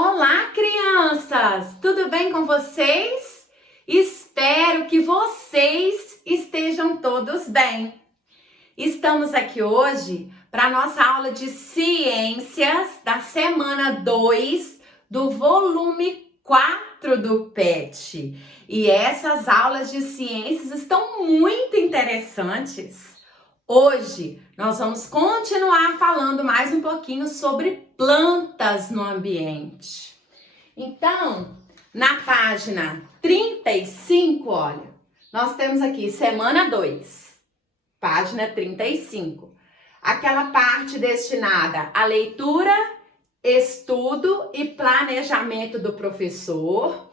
Olá, crianças! Tudo bem com vocês? Espero que vocês estejam todos bem. Estamos aqui hoje para a nossa aula de ciências da semana 2 do volume 4 do PET. E essas aulas de ciências estão muito interessantes. Hoje nós vamos continuar falando mais um pouquinho sobre plantas no ambiente. Então, na página 35, olha, nós temos aqui semana 2, página 35. Aquela parte destinada à leitura, estudo e planejamento do professor.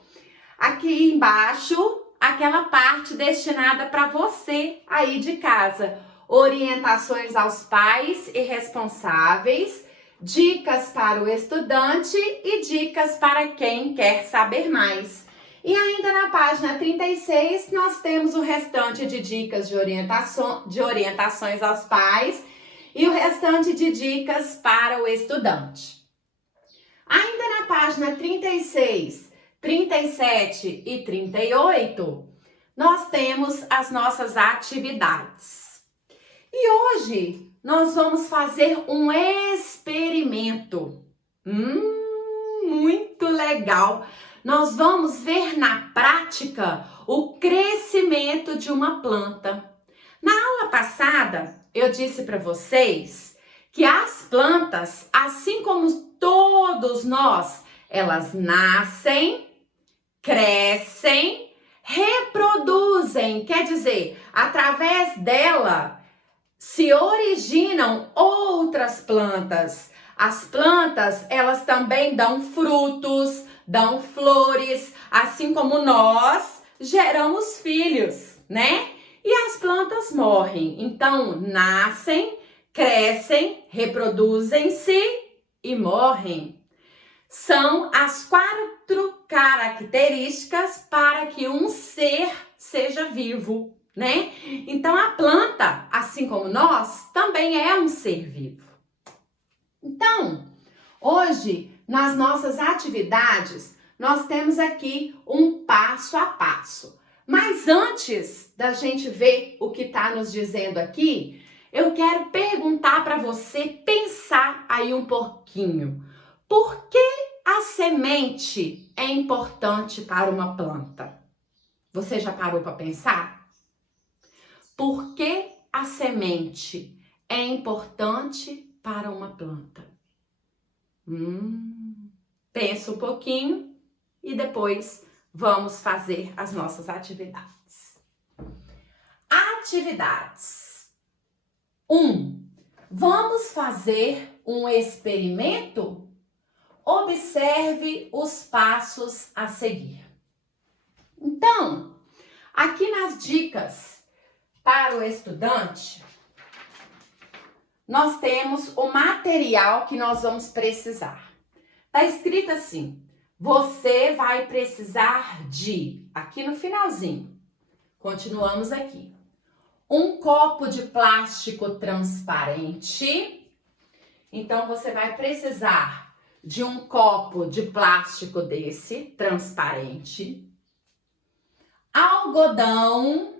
Aqui embaixo, aquela parte destinada para você aí de casa. Orientações aos pais e responsáveis, dicas para o estudante e dicas para quem quer saber mais. E ainda na página 36, nós temos o restante de dicas de orientações aos pais e o restante de dicas para o estudante. Ainda na página 36, 37 e 38, nós temos as nossas atividades. E hoje nós vamos fazer um experimento. Muito legal! Nós vamos ver na prática o crescimento de uma planta. Na aula passada, eu disse para vocês que as plantas, assim como todos nós, elas nascem, crescem, reproduzem, quer dizer, através dela se originam outras plantas. As plantas, elas também dão frutos, dão flores, assim como nós geramos filhos, né? E as plantas morrem. Então, nascem, crescem, reproduzem-se e morrem. São as 4 características para que um ser seja vivo, né? Então, a planta, assim como nós, também é um ser vivo. Então, hoje, nas nossas atividades, nós temos aqui um passo a passo. Mas antes da gente ver o que está nos dizendo aqui, eu quero perguntar para você pensar aí um pouquinho. Por que a semente é importante para uma planta? Você já parou para pensar? Por que a semente é importante para uma planta? Pensa um pouquinho e depois vamos fazer as nossas atividades. Atividades. 1. Vamos fazer um experimento? Observe os passos a seguir. Então, aqui nas dicas para o estudante, nós temos o material que nós vamos precisar. Está escrito assim: você vai precisar de, aqui no finalzinho, continuamos aqui, um copo de plástico transparente. Então, você vai precisar de um copo de plástico desse, transparente, algodão,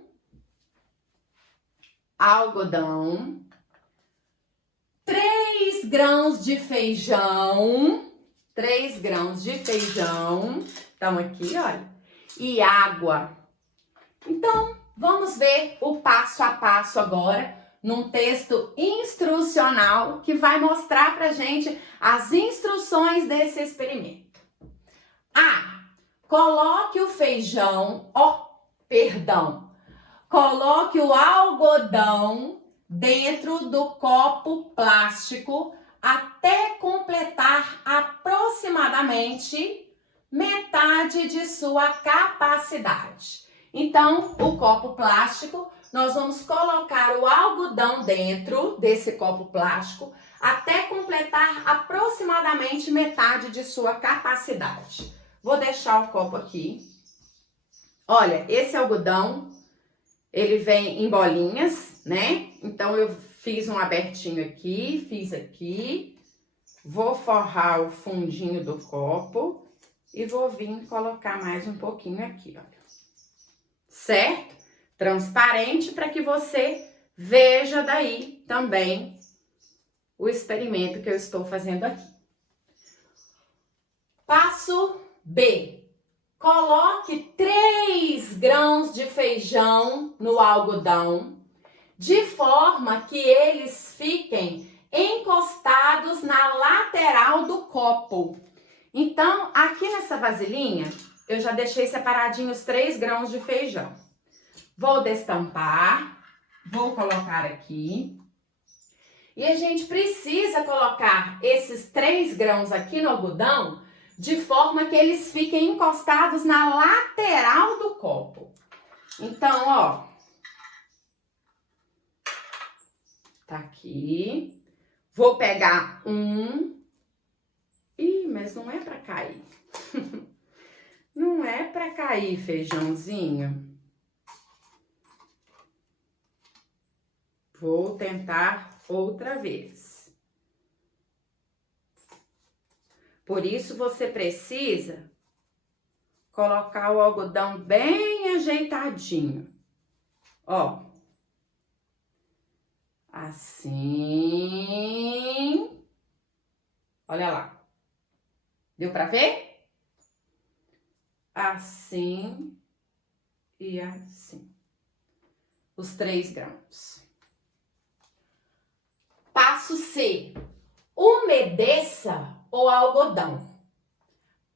3 grãos de feijão, 3 grãos de feijão, estão aqui, olha, e água. Então, vamos ver o passo a passo agora, num texto instrucional que vai mostrar pra gente as instruções desse experimento. Coloque o feijão, coloque o algodão dentro do copo plástico até completar aproximadamente metade de sua capacidade. Então, o copo plástico, nós vamos colocar o algodão dentro desse copo plástico até completar aproximadamente metade de sua capacidade. Vou deixar o copo aqui. Olha, esse algodão, ele vem em bolinhas, né? Então, eu fiz um abertinho aqui, fiz aqui. Vou forrar o fundinho do copo e vou vir colocar mais um pouquinho aqui, olha. Certo? Transparente para que você veja daí também o experimento que eu estou fazendo aqui. Passo B. Coloque 3 grãos de feijão no algodão, de forma que eles fiquem encostados na lateral do copo. Então, aqui nessa vasilhinha, eu já deixei separadinhos 3 grãos de feijão. Vou destampar, vou colocar aqui. E a gente precisa colocar esses 3 grãos aqui no algodão de forma que eles fiquem encostados na lateral do copo. Então, ó, tá aqui. Vou pegar um. Ih, mas não é pra cair. Não é pra cair, feijãozinho. Vou tentar outra vez. Por isso, você precisa colocar o algodão bem ajeitadinho. Ó. Assim. Olha lá. Deu pra ver? Assim e assim. Os 3 grãos. Passo C. Umedeça o algodão.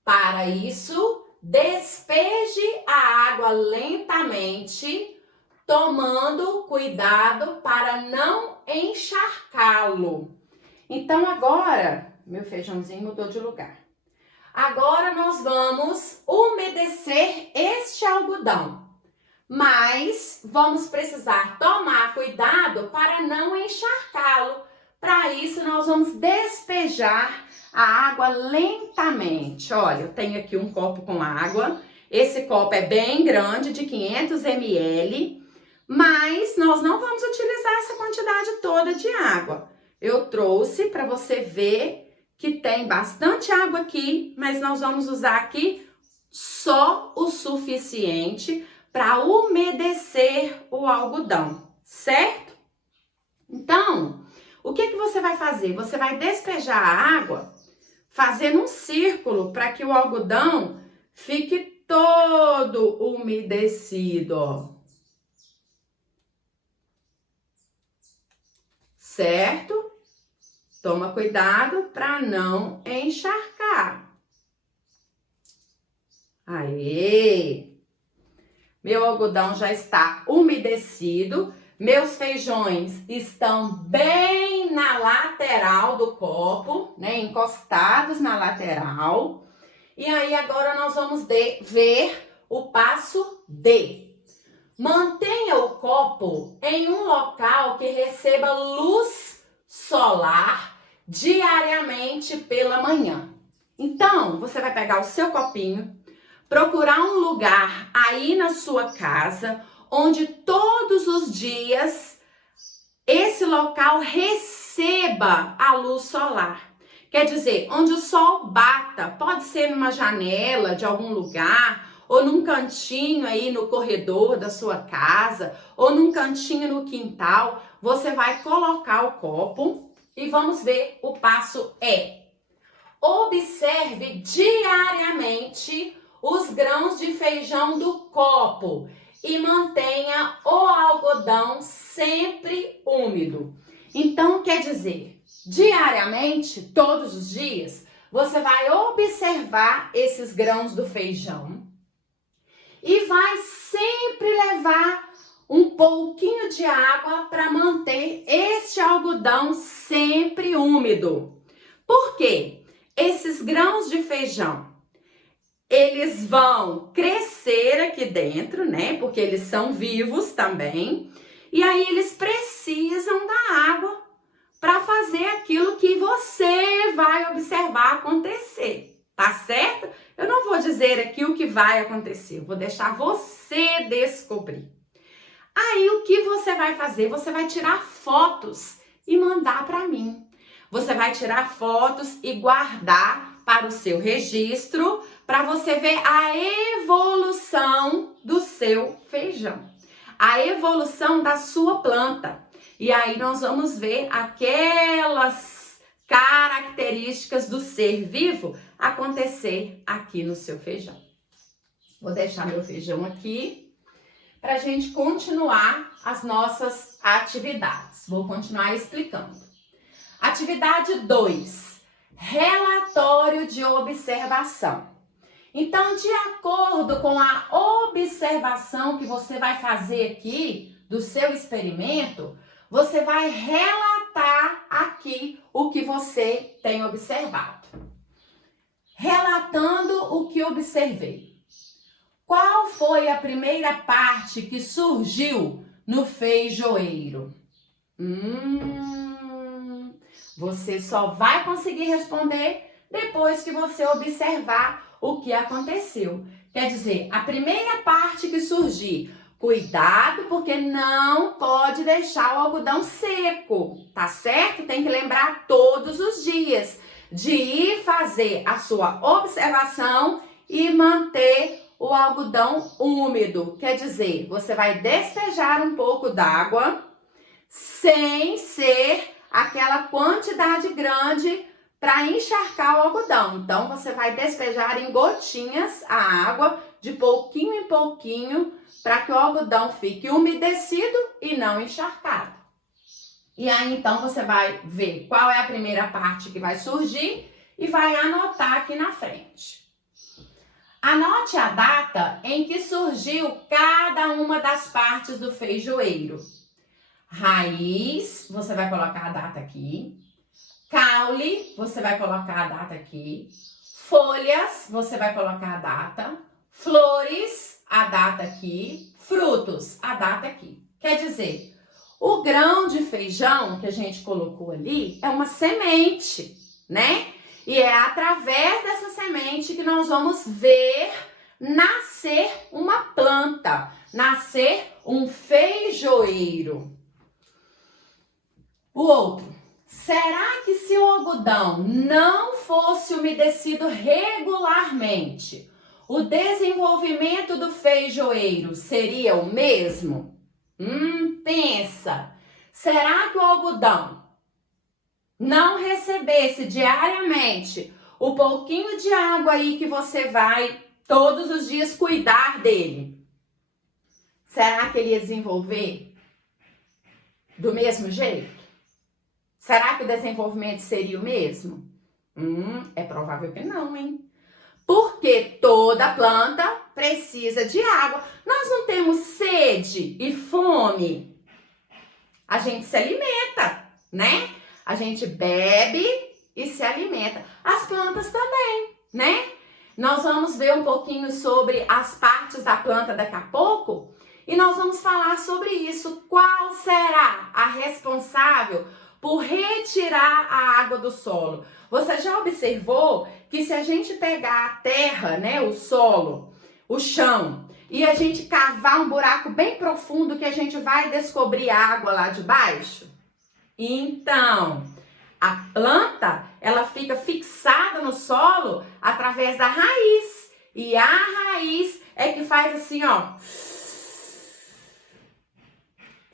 Para isso, despeje a água lentamente, tomando cuidado para não encharcá-lo. Então agora, meu feijãozinho mudou de lugar. Agora nós vamos umedecer este algodão. Mas vamos precisar tomar cuidado para não encharcá-lo. Para isso, nós vamos despejar a água lentamente. Olha, eu tenho aqui um copo com água. Esse copo é bem grande, de 500 ml. Mas nós não vamos utilizar essa quantidade toda de água. Eu trouxe para você ver que tem bastante água aqui, mas nós vamos usar aqui só o suficiente para umedecer o algodão, certo? Então, o que você vai fazer? Você vai despejar a água fazendo um círculo para que o algodão fique todo umedecido, ó. Certo? Toma cuidado para não encharcar. Aê! Meu algodão já está umedecido. Meus feijões estão bem na lateral do copo, né? Encostados na lateral. E aí, agora nós vamos ver o passo D. Mantenha o copo em um local que receba luz solar diariamente pela manhã. Então, você vai pegar o seu copinho, procurar um lugar aí na sua casa onde todos os dias esse local receba a luz solar. Quer dizer, onde o sol bata, pode ser numa janela de algum lugar, ou num cantinho aí no corredor da sua casa, ou num cantinho no quintal. Você vai colocar o copo e vamos ver o passo E. Observe diariamente os grãos de feijão do copo e mantenha o algodão sempre úmido. Então, quer dizer, diariamente, todos os dias, você vai observar esses grãos do feijão e vai sempre levar um pouquinho de água para manter este algodão sempre úmido. Por quê? Esses grãos de feijão, eles vão crescer aqui dentro, né? Porque eles são vivos também. E aí eles precisam da água para fazer aquilo que você vai observar acontecer, tá certo? Eu não vou dizer aqui o que vai acontecer, eu vou deixar você descobrir. Aí o que você vai fazer? Você vai tirar fotos e mandar para mim. Você vai tirar fotos e guardar para o seu registro, para você ver a evolução do seu feijão, a evolução da sua planta. E aí nós vamos ver aquelas características do ser vivo acontecer aqui no seu feijão. Vou deixar meu feijão aqui para a gente continuar as nossas atividades. Vou continuar explicando. Atividade 2, relatório de observação. Então, de acordo com a observação que você vai fazer aqui do seu experimento, você vai relatar aqui o que você tem observado. Relatando o que observei. Qual foi a primeira parte que surgiu no feijoeiro? Você só vai conseguir responder depois que você observar o que aconteceu. Quer dizer, a primeira parte que surgir, cuidado porque não pode deixar o algodão seco, tá certo? Tem que lembrar todos os dias de ir fazer a sua observação e manter o algodão úmido. Quer dizer, você vai despejar um pouco d'água sem ser aquela quantidade grande para encharcar o algodão. Então, você vai despejar em gotinhas a água, de pouquinho em pouquinho, para que o algodão fique umedecido e não encharcado. E aí, então, você vai ver qual é a primeira parte que vai surgir e vai anotar aqui na frente. Anote a data em que surgiu cada uma das partes do feijoeiro. Raiz, você vai colocar a data aqui. Caule, você vai colocar a data aqui. Folhas, você vai colocar a data. Flores, a data aqui. Frutos, a data aqui. Quer dizer, o grão de feijão que a gente colocou ali é uma semente, né? E é através dessa semente que nós vamos ver nascer uma planta, nascer um feijoeiro. O outro. Será que se o algodão não fosse umedecido regularmente, o desenvolvimento do feijoeiro seria o mesmo? Pensa. Será que o algodão não recebesse diariamente o pouquinho de água aí que você vai todos os dias cuidar dele? Será que ele ia desenvolver do mesmo jeito? Será que o desenvolvimento seria o mesmo? É provável que não, hein? Porque toda planta precisa de água. Nós não temos sede e fome. A gente se alimenta, né? A gente bebe e se alimenta. As plantas também, né? Nós vamos ver um pouquinho sobre as partes da planta daqui a pouco e nós vamos falar sobre isso. Qual será a responsável por retirar a água do solo? Você já observou que se a gente pegar a terra, né, o solo, o chão, e a gente cavar um buraco bem profundo que a gente vai descobrir a água lá de baixo? Então, a planta, ela fica fixada no solo através da raiz. E a raiz é que faz assim, ó,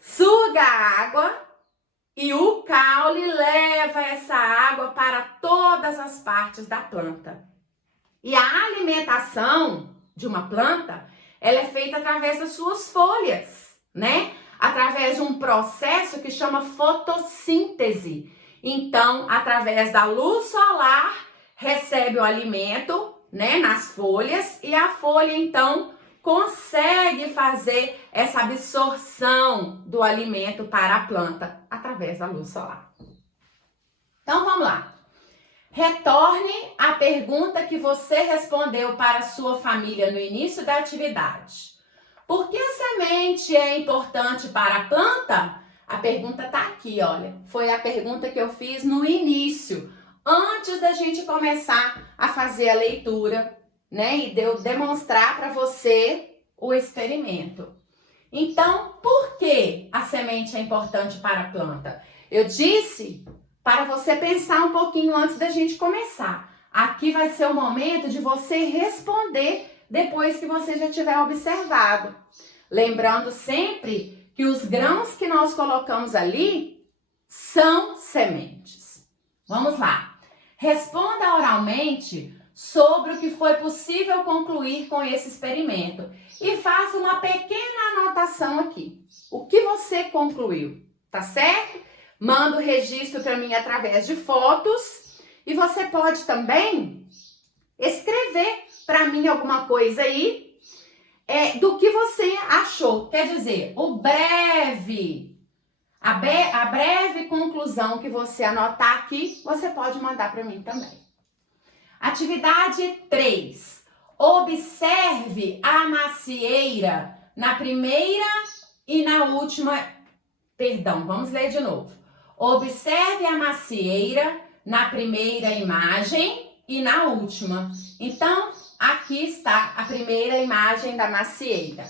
suga a água. E o caule leva essa água para todas as partes da planta. E a alimentação de uma planta, ela é feita através das suas folhas, né? Através de um processo que chama fotossíntese. Então, através da luz solar, recebe o alimento, né, nas folhas, e a folha, então, consegue fazer essa absorção do alimento para a planta através da luz solar. Então, vamos lá. Retorne à pergunta que você respondeu para a sua família no início da atividade. Por que a semente é importante para a planta? A pergunta está aqui, olha. Foi a pergunta que eu fiz no início, antes da gente começar a fazer a leitura, né? E de eu demonstrar para você o experimento. Então, por que a semente é importante para a planta? Eu disse para você pensar um pouquinho antes da gente começar. Aqui vai ser o momento de você responder depois que você já tiver observado. Lembrando sempre que os grãos que nós colocamos ali são sementes. Vamos lá. Responda oralmente sobre o que foi possível concluir com esse experimento e faça uma pequena anotação aqui. O que você concluiu, tá certo? Manda o registro para mim através de fotos e você pode também escrever para mim alguma coisa aí do que você achou. Quer dizer, a breve conclusão que você anotar aqui, você pode mandar para mim também. Atividade 3. Observe a macieira na primeira e na última. Perdão, vamos ler de novo. Observe a macieira na primeira imagem e na última. Então, aqui está a primeira imagem da macieira.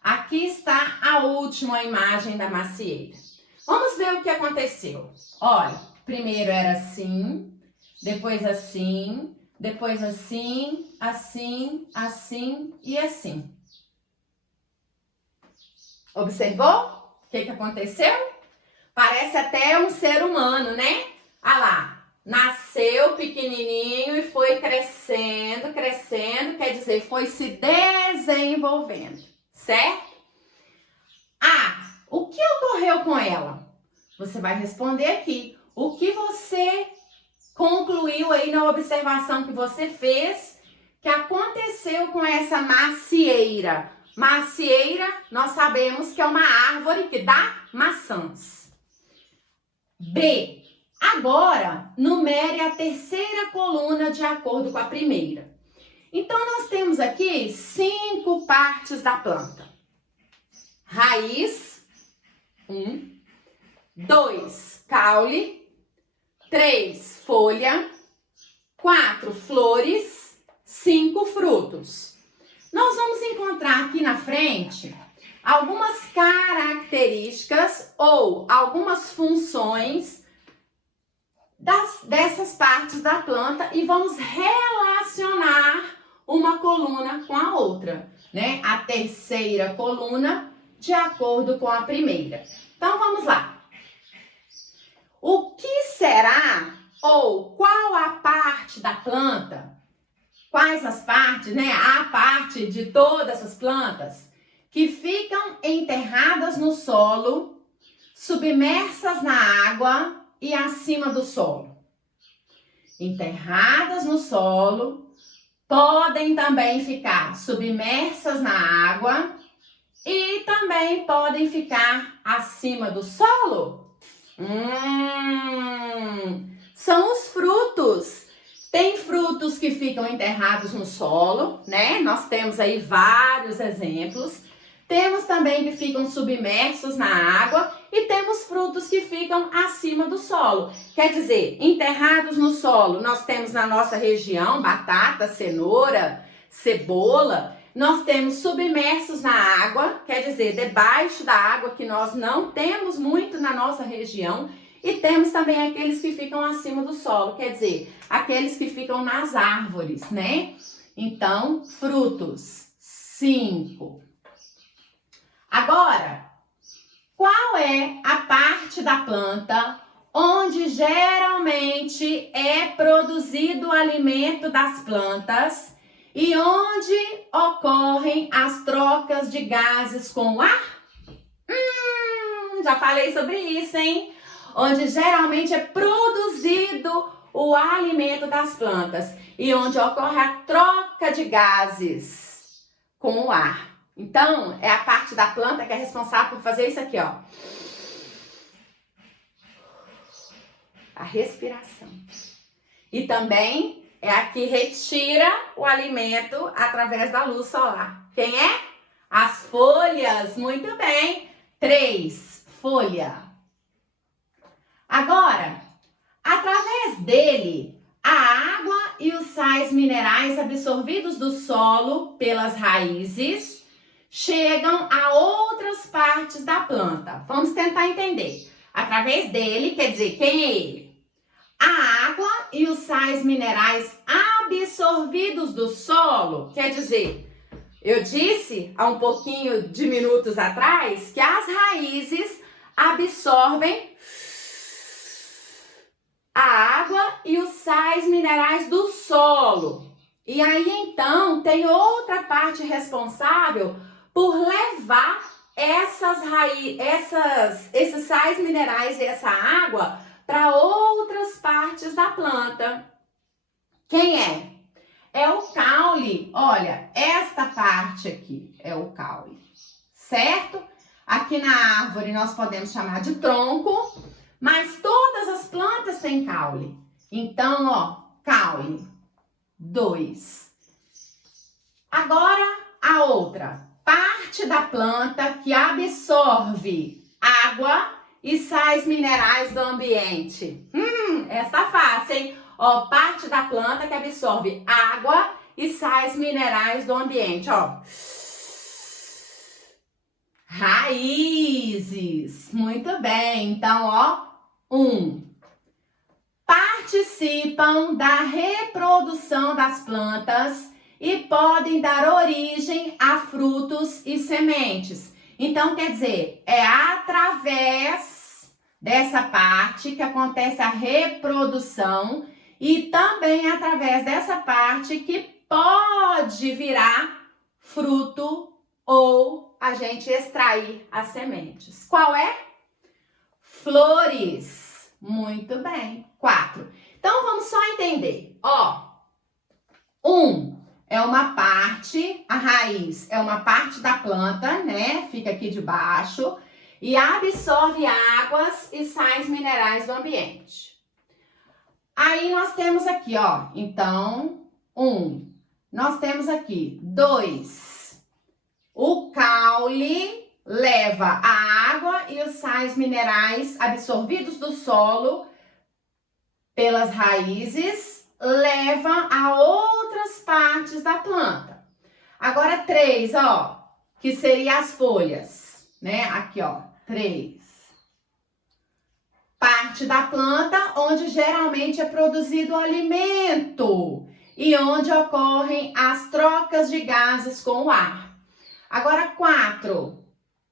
Aqui está a última imagem da macieira. Vamos ver o que aconteceu. Olha, primeiro era assim, depois assim, depois assim, assim, assim e assim. Observou o que aconteceu? Parece até um ser humano, né? Olha lá, nasceu pequenininho e foi crescendo, crescendo, quer dizer, foi se desenvolvendo, certo? O que ocorreu com ela? Você vai responder aqui. O que você concluiu aí na observação que você fez que aconteceu com essa macieira? Macieira, nós sabemos que é uma árvore que dá maçãs. B. Agora, numere a terceira coluna de acordo com a primeira. Então, nós temos aqui 5 partes da planta. Raiz, 1. 2, caule. 3, folha. 4, flores. 5, frutos. Nós vamos encontrar aqui na frente algumas características ou algumas funções dessas partes da planta e vamos relacionar uma coluna com a outra, né? A terceira coluna de acordo com a primeira. Então, vamos lá. O que será ou qual a parte da planta? Quais as partes, né? A parte de todas as plantas que ficam enterradas no solo, submersas na água e acima do solo. Enterradas no solo, podem também ficar submersas na água e também podem ficar acima do solo. São os frutos. Tem frutos que ficam enterrados no solo, né? Nós temos aí vários exemplos. Temos também que ficam submersos na água e temos frutos que ficam acima do solo. Quer dizer, enterrados no solo, nós temos na nossa região batata, cenoura, cebola. Nós temos submersos na água, quer dizer, debaixo da água, que nós não temos muito na nossa região. E temos também aqueles que ficam acima do solo, quer dizer, aqueles que ficam nas árvores, né? Então, frutos, 5. Agora, qual é a parte da planta onde geralmente é produzido o alimento das plantas e onde ocorrem as trocas de gases com o ar? Já falei sobre isso, hein? Onde geralmente é produzido o alimento das plantas e onde ocorre a troca de gases com o ar. Então, é a parte da planta que é responsável por fazer isso aqui, ó. A respiração. E também é a que retira o alimento através da luz solar. Quem é? As folhas. Muito bem. 3, folha. Agora, através dele, a água e os sais minerais absorvidos do solo pelas raízes chegam a outras partes da planta. Vamos tentar entender. Através dele, quer dizer, quem é ele? A água e os sais minerais absorvidos do solo, quer dizer, eu disse há um pouquinho de minutos atrás que as raízes absorvem a água e os sais minerais do solo. E aí então tem outra parte responsável por levar esses sais minerais e essa água para outras partes da planta. Quem é? É o caule. Olha, esta parte aqui é o caule, certo? Aqui na árvore nós podemos chamar de tronco, mas todas as plantas têm caule. Então, ó, caule. 2. Agora, a outra parte da planta que absorve água e sais minerais do ambiente. Essa é fácil, hein? Ó, parte da planta que absorve água e sais minerais do ambiente, ó. Raízes. Muito bem. Então, ó, 1. Participam da reprodução das plantas e podem dar origem a frutos e sementes. Então, quer dizer, é através dessa parte que acontece a reprodução e também através dessa parte que pode virar fruto ou a gente extrair as sementes. Qual é? Flores. Muito bem. 4. Então, vamos só entender. Ó, 1 é uma parte, a raiz é uma parte da planta, né? Fica aqui debaixo e absorve águas e sais minerais do ambiente. Aí nós temos aqui, ó, então, 1. Nós temos aqui 2. O caule leva a água e os sais minerais absorvidos do solo pelas raízes, leva a outras partes da planta. Agora 3, ó, que seria as folhas, né? Aqui, ó, 3. Parte da planta onde geralmente é produzido o alimento e onde ocorrem as trocas de gases com o ar. Agora 4.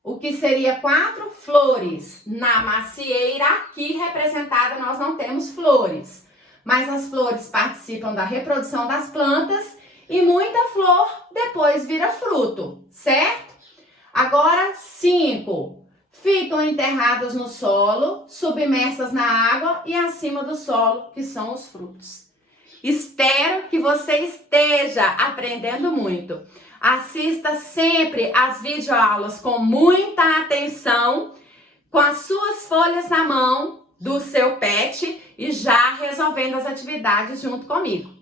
O que seria 4? Flores. Na macieira aqui representada nós não temos flores, mas as flores participam da reprodução das plantas e muita flor depois vira fruto, certo? Agora 5. Ficam enterradas no solo, submersas na água e acima do solo, que são os frutos. Espero que você esteja aprendendo muito. Assista sempre às videoaulas com muita atenção, com as suas folhas na mão do seu pet e já resolvendo as atividades junto comigo.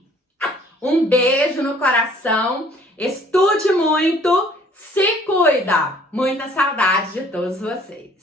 Um beijo no coração, estude muito, se cuida. Muita saudade de todos vocês.